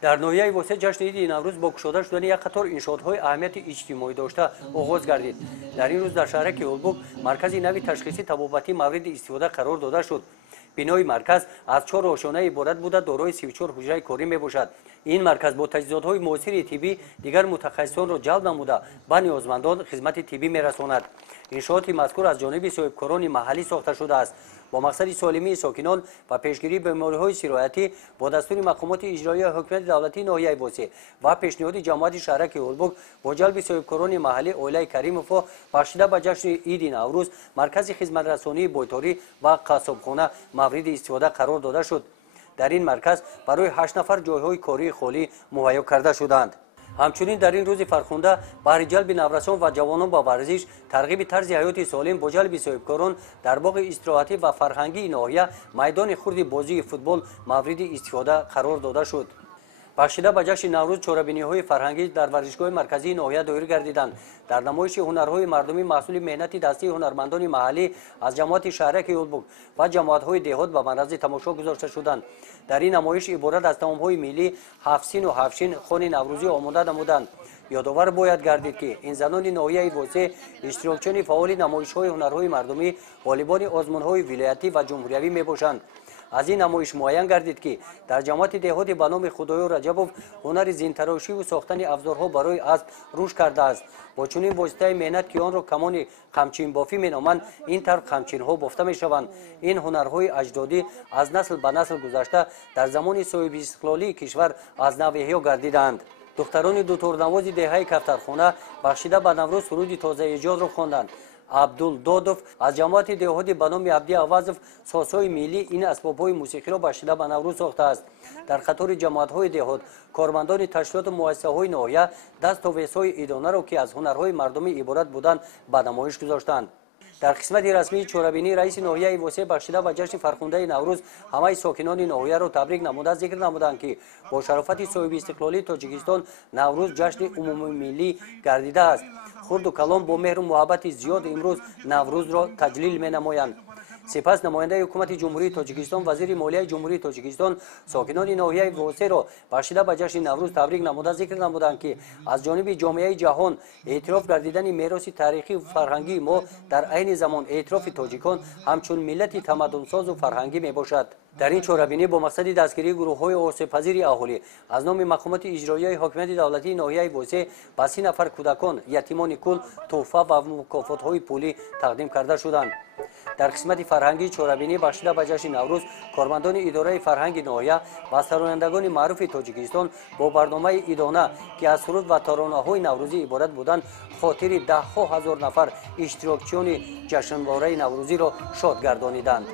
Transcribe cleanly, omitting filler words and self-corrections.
در ناحیه وسط جشن عید نوروز با کشوده شدن یک قطار انشاءات‌های اهمیت ijtimoidошта огоз گردید. در این روز در شهرک اولبوک مرکز نوی تشخیصی طبابتی مورد استفاده قرار داده شد. بنای مرکز از 4 آشیانه عبارت بوده دارای 34 حجره کاری میباشد. این مرکز با تجهیزات‌های معاصر طبی دیگر متخصصان را جلب نموده به نیازمندان خدمت طبی میرساند. انشاءات مذکور از جانب صاحبکاران محلی ساخته شده است با مقصد سالمی ساکنان و پیشگیری بیماری‌های سرایتی با دستور مقامات اجرایی حکومت دولتی ناحیه وسیع و پیشنهاد جماعت شهرک اولبوک با جلب صاحبکاران محلی عائله کریموف بخشیده به جشن عید نوروز مرکز خدمت رسانی بیتاری و قصابخانه مورد استفاده قرار داده شد. در این مرکز برای 8 نفر جایهای کاری خالی مهیا کرده شدند. همچنین در این روز فرخنده برای جلب نورسان و جوانان با ورزش ترغیب طرز حیات سالم با جلب صاحبکاران در باغ استراحتی و فرهنگی ناحیه میدان خرد بازی فوتبال مورد استفاده قرار داده شد. بخشیده به جشن نوروز چهاربینی‌های فرهنگی در ورزشگاه مرکزی ناحیه دایر گردیدند. در نمایش هنرهای مردمی محصول مهنت دستی هنرمندان محلی از جماعت شهرک اولبوک و جماعت‌های دهات به معرض تماشا گذاشته شدند. در این نمایش عبارت از تمام‌های ملی 7 سین و 7 شین خوان نوروزی آماده نمودند. یادآور باید گردید که این زنان ناحیه وسیع اشتراکچیان فعال نمایش‌های هنرهای مردمی غالبان آزمون‌های ولایتی و جمهوریوی میباشند. از این نمایش معین گردید که در جماعت دهات به نام خدای رجبوف هنر زینتراشی و ساختن افزارها برای اسب رشد کرده است. با چنین واسطه مهنت که آن را کمان قمچین بافی مینامند این طرح قمچین‌ها بافته میشوند. این هنرهای اجدادی از نسل به نسل گذشته در زمان صاحب استقلالی کشور از نو احیا گردیدند. دختران دوتورنواز دهه کفترخانه بخشیده به نوروز سرود تازه ایجاد را خواندند. عبدالدادوف از جماعت دهاتی به نام عبدی عوضف سازهای ملی این اسباب‌های موسیقی را بخشیده به نوروز ساخته است. در قطار جماعت‌های دهات کارمندان تشکیلات مؤسسه‌های ناحیه دست و وسای ادانه را که از هنرهای مردمی عبارت بودند به نمایش گذاشتند. در قسمت رسمی چهاربینی رئیس ناحیه وسیع بخشیده به جشن فرخنده نوروز همه ساکنان ناحیه را تبریک نموده ذکر نمودند که با شرافت صاحب استقلالی تاجیکستان نوروز جشن عمومی ملی گردیده است. خرد و کلان با مهر و محبت زیاد امروز نوروز را تجلیل می نمایند. سپس نماینده حکومت جمهوری تاجیکستان وزیر مالیه جمهوری تاجیکستان ساکنان ناحیه وسیع را بخشیده به جشن نوروز تبریک نموده ذکر نمودند که از جانب جامعه جهان اعتراف گردیدن میراث تاریخی و فرهنگی ما در عین زمان اعتراف تاجیکان همچون ملت تمدنساز و فرهنگی می باشد. در این چهاربینی با مقصد دستگیری گروه‌های آسیب‌پذیر اهالی از نام مقامات اجرایی حکومت دولتی ناحیه وسیع به 30 نفر کودکان یتیمان کل تحفه و مکافات‌های پولی تقدیم کرده شدند. در قسمت فرهنگی چهاربینی بخشیده به جشن نوروز کارمندان اداره فرهنگ ناحیه و سرانندگان معروف تاجیکستان با برنامه ادانه که از سرود و ترانه‌های نوروزی عبارت بودند خاطر ده‌ها هزار نفر اشتراکچیان جشنواره نوروزی را شاد گردانیدند.